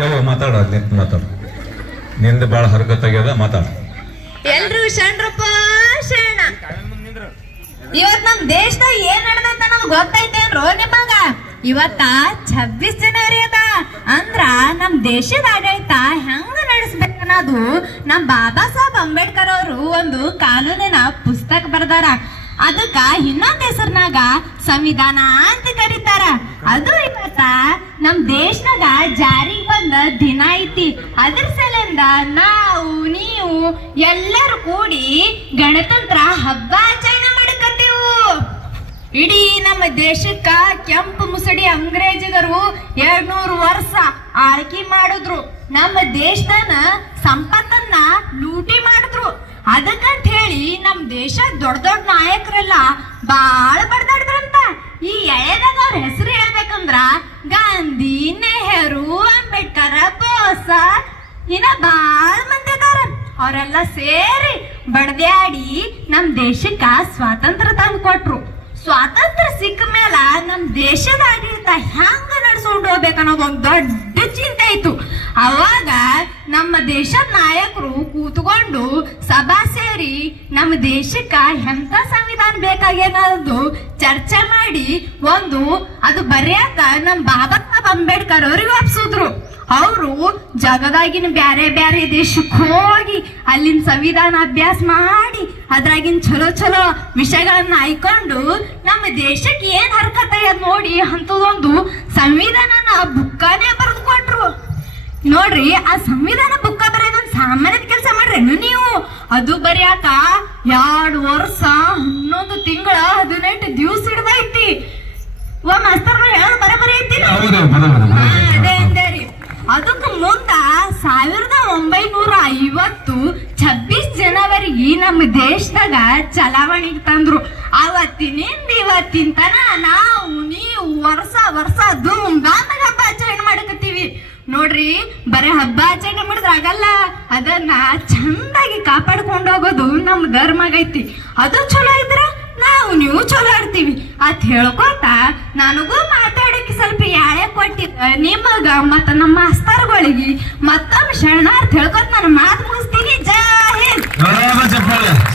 ಯಾವ ಮಾತಾಡ ನಿಂತು ಮಾತಾಡ, ನಿಂದ ಬಾಳ ಹರಕತ್ ಆಗ್ಯದ, ಮಾತಾಡ. ಎಲ್ರು ಶರಣರಪ್ಪ ಶರಣ. ಇವತ್ ನಮ್ ದೇಶದಾಗ ಏನ್ ನಡೆದೈತ ನಮ್ಗೆ ಗೊತ್ತೈತೇನ್ರೋ ನಿಮಗ? ಇವತ್ತ 26 ಜನವರಿ ಅದ. ಅಂದ್ರ ನಮ್ ದೇಶದ ಆಡಳಿತ ಹೆಂಗ ನಡೆಸ್ಬೇಕನ್ನೋದು ನಮ್ ಬಾಬಾ ಸಾಹೇಬ್ ಅಂಬೇಡ್ಕರ್ ಅವರು ಒಂದು ಕಾನೂನಿನ ಪುಸ್ತಕ ಬರ್ದಾರ. ಅದಕ್ಕ ಇನ್ನೊಂದ್ ಹೆಸರ್ನಾಗ ಸಂವಿಧಾನ ಅಂತ ಕರೀತಾರ. ಅದು ಇವತ್ತ ನಮ್ ದೇಶದಾಗ ಜಾರಿಗೆ ಬಂದ ದಿನ ಐತಿ. ಅದ್ರ ಸಲಿಂದ ನಾವು ನೀವು ಎಲ್ಲರೂ ಕೂಡಿ ಗಣತಂತ್ರ ಹಬ್ಬ ಆಚರಣೆ ಮಾಡಕತ್ತೀವು. ಇಡೀ ನಮ್ಮ ದೇಶಕ್ಕ ಕೆಂಪು ಮುಸುಡಿ ಅಂಗ್ರೇಜಿಗರು 200 ವರ್ಷ ಆಳ್ಕೆ ಮಾಡಿದ್ರು. ನಮ್ಮ ದೇಶದನ ಸಂಪತ್ತನ್ನ ಲೂಟಿ ಮಾಡಿದ್ರು. ಅದಕ್ಕಂತ ಹೇಳಿ ನಮ್ ದೇಶ ದೊಡ್ಡ ದೊಡ್ಡ ನಾಯಕರೆಲ್ಲ ಬಾಳ ಬಡ್ದಾಡಿದ್ರಂತ. ಈ ಎಳೆದಾಗ ಅವ್ರ ಹೆಸರು ಹೇಳ್ಬೇಕಂದ್ರ ಗಾಂಧಿ, ನೆಹರು, ಅಂಬೇಡ್ಕರ್, ಬೋಸ, ಇನ್ನ ಬಾಳ ಮಂದಿ ಅದಾರ. ಅವರೆಲ್ಲ ಸೇರಿ ಬಡ್ದಾಡಿ ನಮ್ ದೇಶಕ್ಕ ಸ್ವಾತಂತ್ರ್ಯ ತಂದು ಕೊಟ್ರು. ಸ್ವಾತಂತ್ರ್ಯ ಸಿಕ್ಕ ಮೇಲ ನಮ್ ದೇಶದ ಆಡಳಿತ ಹೆಂಗ ನಡ್ಸ್ಕೊಂಡು ಹೋಗ್ಬೇಕನ್ನೋದು ಒಂದ್ ದೊಡ್ಡ ಚಿಂತೆ ಇತ್ತು. ಅವಾಗ ನಮ್ಮ ದೇಶದ ನಾಯಕರು ಕೂತ್ಕೊಂಡು ಸಭಾ ಸೇರಿ ನಮ್ಮ ದೇಶಕ್ಕ ಎಂತ ಸಂವಿಧಾನ ಬೇಕಾಗ್ಯನ್ನೋದು ಚರ್ಚೆ ಮಾಡಿ ಅದು ಬರ್ಯಾಕ ನಮ್ ಬಾಬಾ ಸಾಹೇಬ್ ಅಂಬೇಡ್ಕರ್ ಅವ್ರಿಗೆ ಒಪ್ಸಿದ್ರು. ಅವರು ಜಗದಾಗಿನ ಬ್ಯಾರೆ ಬ್ಯಾರೆ ದೇಶಕ್ಕೆ ಹೋಗಿ ಅಲ್ಲಿನ ಸಂವಿಧಾನ ಅಭ್ಯಾಸ ಮಾಡಿ ಅದ್ರಾಗಿನ ಚಲೋ ಚಲೋ ವಿಷಯಗಳನ್ನ ಆಯ್ಕೊಂಡು ನಮ್ಮ ದೇಶಕ್ಕೆ ಏನ್ ಹರ್ಕತ್ ನೋಡಿ ಅಂತದೊಂದು ಸಂವಿಧಾನನ ಬುಕ್ಕಾನೇ ಬರೆದು ಕೊಟ್ರು. ನೋಡ್ರಿ, ಆ ಸಂವಿಧಾನ ಬುಕ್ಕ ಬರೆಯೋದೊಂದು ಸಾಮಾನ್ಯದ ಕೆಲಸ ಮಾಡ್ರೇನು ನೀವು? ಅದು ಬರೆಯಾಕ 2 ವರ್ಷ 11 ತಿಂಗಳ 18 ದಿವಸ ಹಿಡ್ದೈತಿ. ಮಾಸ್ತರ್ ಹೇಳ ಬರಬರಿ ಐತಿ. ಅದೇ ಅಂದೇರಿ. ಅದಕ್ಕೆ ಮುಂದ 1950 26 ಜನವರಿಗೆ ನಮ್ಮ ದೇಶದಾಗ ಚಲಾವಣೆಗೆ ತಂದ್ರು. ಅವತ್ತಿನಿಂದ ಇವತ್ತಿನ ತನ ನಾವು ನೀವು ವರ್ಷ ವರ್ಷ ಧೂಮ್ಧಾಮಾಗ ಹಬ್ಬ ಆಚರಣೆ ಮಾಡಕತ್ತೀವಿ. ನೋಡ್ರಿ, ಬರೀ ಹಬ್ಬ ಆಚರಣೆ ಮಾಡಿದ್ರೆ ಆಗಲ್ಲ, ಅದನ್ನ ಚಂದಾಗಿ ಕಾಪಾಡ್ಕೊಂಡು ಹೋಗೋದು ನಮ್ಮ ಧರ್ಮ ಆಗೈತಿ. ಅದು ಚಲೋ ಇದ್ರ ನಾವು ನೀವು ಚಲೋ ಆಡ್ತೀವಿ ಅಂತ ಹೇಳ್ಕೊತ ನನಗೂ ಮಾತಾಡಕ್ಕೆ ಸ್ವಲ್ಪ ಯಾಳೆ ಕೊಟ್ಟಿದ್ದ ನಿಮಗ ಮತ್ತ ನಮ್ಮ ಮಾಸ್ತರ್ಗಳಿಗೆ ಮತ್ತೊಮ್ಮೆ ಶರಣಾರ್ಥ ಹೇಳ್ಕೊತ ನಾನು ಮಾತು ಮುಗಿಸ್ತೀನಿ. ಜೈ ಹಿಂದ್.